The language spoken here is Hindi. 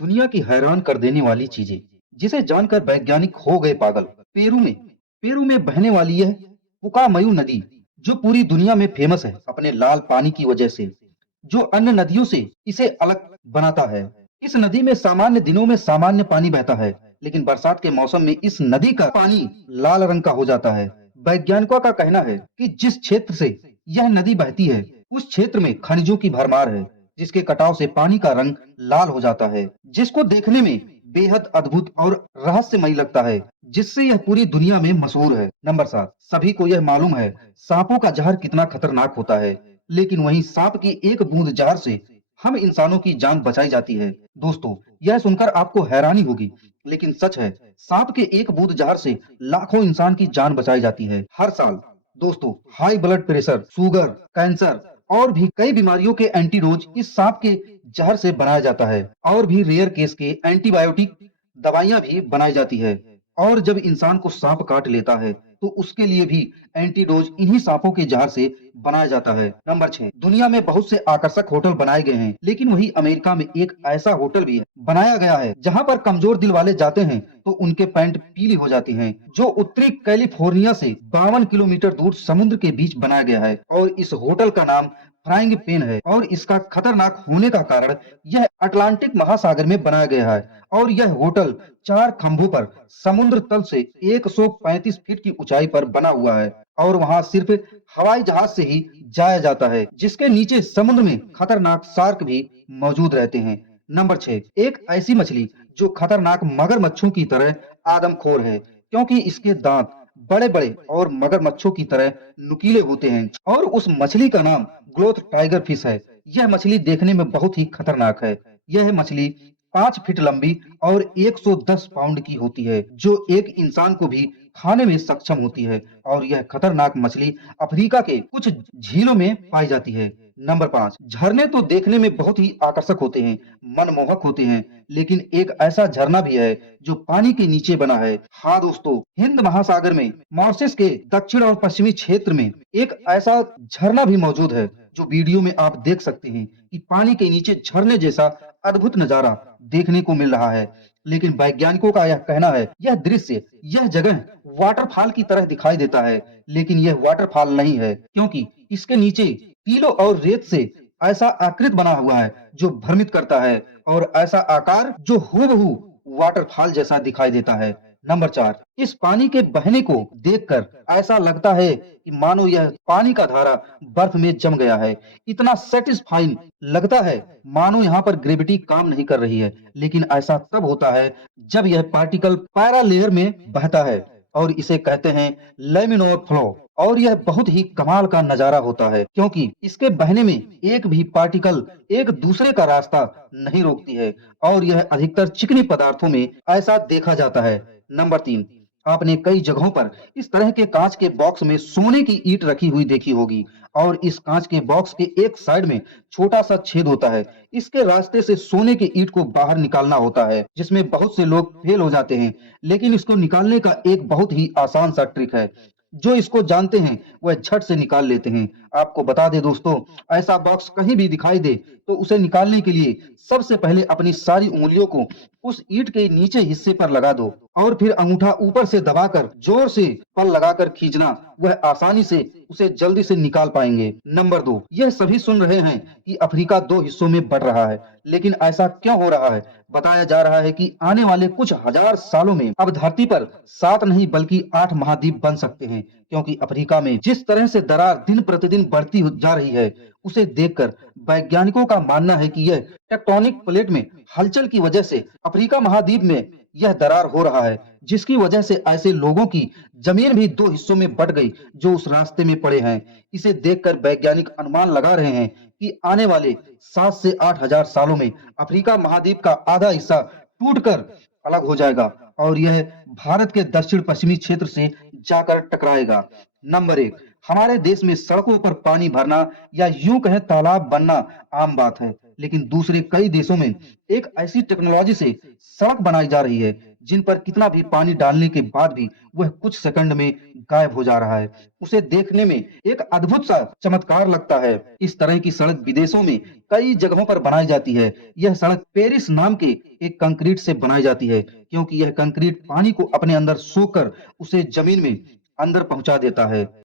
दुनिया की हैरान कर देने वाली चीजें जिसे जानकर वैज्ञानिक हो गए पागल। पेरू में बहने वाली यह पुकामयू नदी जो पूरी दुनिया में फेमस है अपने लाल पानी की वजह से, जो अन्य नदियों से इसे अलग बनाता है। इस नदी में सामान्य दिनों में सामान्य पानी बहता है, लेकिन बरसात के मौसम में इस नदी का पानी लाल रंग का हो जाता है। वैज्ञानिकों का कहना है कि जिस क्षेत्र से यह नदी बहती है उस क्षेत्र में खनिजों की भरमार है, जिसके कटाव से पानी का रंग लाल हो जाता है, जिसको देखने में बेहद अद्भुत और रहस्यमयी लगता है, जिससे यह पूरी दुनिया में मशहूर है। नंबर 7, सभी को यह मालूम है सांपों का जहर कितना खतरनाक होता है, लेकिन वहीं सांप की एक बूंद जहर से हम इंसानों की जान बचाई जाती है। दोस्तों, यह सुनकर आपको हैरानी होगी, लेकिन सच है, सांप के एक बूंद जहर से लाखों इंसान की जान बचाई जाती है हर साल। दोस्तों, high blood pressure, sugar, cancer और भी कई बीमारियों के एंटीडोज इस सांप के जहर से बनाया जाता है, और भी रेयर केस के एंटीबायोटिक दवाइयां भी बनाई जाती है। और जब इंसान को सांप काट लेता है तो उसके लिए भी एंटीडोज इन्हीं सांपों के जहर से बनाया जाता है। नंबर 6, दुनिया में बहुत से आकर्षक होटल बनाए गए हैं, लेकिन वही अमेरिका में एक ऐसा होटल भी है बनाया गया है जहां पर कमजोर दिल वाले जाते हैं तो उनके पैंट पीली हो जाती हैं, जो उत्तरी कैलिफोर्निया से 52 किलोमीटर दूर समुद्र के बीच बनाया गया है। और इस होटल का नाम फ्राइंग पेन है, और इसका खतरनाक होने का कारण यह अटलांटिक महासागर में बनाया गया है। और यह होटल 4 खंभों पर समुद्र तल से 135 फीट की ऊंचाई पर बना हुआ है, और वहां सिर्फ हवाई जहाज से ही जाया जाता है, जिसके नीचे समुद्र में खतरनाक शार्क भी मौजूद रहते हैं। नंबर 6, एक ऐसी मछली जो खतरनाक मगरमच्छों की तरह आदमखोर है, क्योंकि इसके दांत बड़े-बड़े और मगरमच्छों की तरह नुकीले होते हैं, और उस मछली का नाम ग्लोथ टाइगर फिश है। यह मछली देखने में बहुत ही खतरनाक है। यह मछली 5 फीट लंबी और 110 पाउंड की होती है, जो एक इंसान को भी खाने में सक्षम होती है। और यह खतरनाक मछली अफ्रीका के कुछ झीलों में पाई जाती है। नंबर 5, झरने तो देखने में बहुत ही आकर्षक होते हैं, मनमोहक होते हैं, लेकिन एक ऐसा झरना भी है जो पानी के नीचे बना है। हाँ दोस्तों, हिंद महासागर में मॉरिशस के दक्षिण और पश्चिमी क्षेत्र में एक ऐसा झरना भी मौजूद है, जो वीडियो में आप देख सकते हैं कि पानी के नीचे झरने जैसा अद्भुत नजारा देखने को मिल रहा है। लेकिन वैज्ञानिकों का यह कहना है यह दृश्य, यह जगह वाटरफॉल की तरह दिखाई देता है, लेकिन यह वाटरफॉल नहीं है, क्योंकि इसके नीचे टीलों और रेत से ऐसा आकृत बना हुआ है जो भ्रमित करता है, और ऐसा आकार जो हूबहू वाटरफॉल जैसा दिखाई देता है। नंबर 4, इस पानी के बहने को देखकर ऐसा लगता है कि मानो यह पानी का धारा बर्फ में जम गया है। इतना सेटिस्फाइंग लगता है मानो यहाँ पर ग्रेविटी काम नहीं कर रही है। लेकिन ऐसा तब होता है जब यह पार्टिकल पैरा लेयर में बहता है, और इसे कहते हैं लेमिनोर फ्लो। और यह बहुत ही कमाल का नजारा होता है, क्योंकि इसके बहने में एक भी पार्टिकल एक दूसरे का रास्ता नहीं रोकती है, और यह अधिकतर चिकनी पदार्थों में ऐसा देखा जाता है। नंबर 3, आपने कई जगहों पर इस तरह के कांच के बॉक्स में सोने की ईंट रखी हुई देखी होगी, और इस कांच के बॉक्स के एक साइड में छोटा सा छेद होता है। इसके रास्ते से सोने के ईंट को बाहर निकालना होता है, जिसमें बहुत से लोग फेल हो जाते हैं। लेकिन इसको निकालने का एक बहुत ही आसान सा ट्रिक है, जो इसको जानते हैं वह झट से निकाल लेते हैं। आपको बता दें दोस्तों, ऐसा बॉक्स कहीं भी दिखाई दे तो उसे निकालने के लिए सबसे पहले अपनी सारी उंगलियों को उस ईंट के नीचे हिस्से पर लगा दो, और फिर अंगूठा ऊपर से दबाकर जोर से पल लगाकर खींचना, वह आसानी से उसे जल्दी से निकाल पाएंगे। नंबर 2, यह सभी सुन रहे हैं कि अफ्रीका 2 हिस्सों में बढ़ रहा है, लेकिन ऐसा क्यों हो रहा है? बताया जा रहा है कि आने वाले कुछ हजार सालों में अब धरती पर 7 नहीं बल्कि 8 महाद्वीप बन सकते हैं, क्योंकि अफ्रीका में जिस तरह से दरार दिन प्रतिदिन बढ़ती जा रही है, उसे देखकर वैज्ञानिकों का मानना है कि यह टेक्टोनिक प्लेट में हलचल की वजह से अफ्रीका महाद्वीप में यह दरार हो रहा है, जिसकी वजह से ऐसे लोगों की जमीन भी 2 हिस्सों में बट गई जो उस रास्ते में पड़े हैं। इसे देखकर वैज्ञानिक अनुमान लगा रहे हैं कि आने वाले 7 से 8 हजार सालों में अफ्रीका महाद्वीप का आधा हिस्सा टूटकर अलग हो जाएगा, और यह भारत के दक्षिण पश्चिमी क्षेत्र से जाकर टकराएगा। नंबर 1, हमारे देश में सड़कों पर पानी भरना या यूं कहें तालाब बनना आम बात है, लेकिन दूसरे कई देशों में एक ऐसी टेक्नोलॉजी से सड़क बनाई जा रही है जिन पर कितना भी पानी डालने के बाद भी वह कुछ सेकंड में गायब हो जा रहा है। उसे देखने में एक अद्भुत सा चमत्कार लगता है। इस तरह की सड़क विदेशों में कई जगहों पर बनाई जाती है। यह सड़क पेरिस नाम के एक कंक्रीट से बनाई जाती है, क्योंकि यह कंक्रीट पानी को अपने अंदर सोखकर उसे जमीन में अंदर पहुंचा देता है।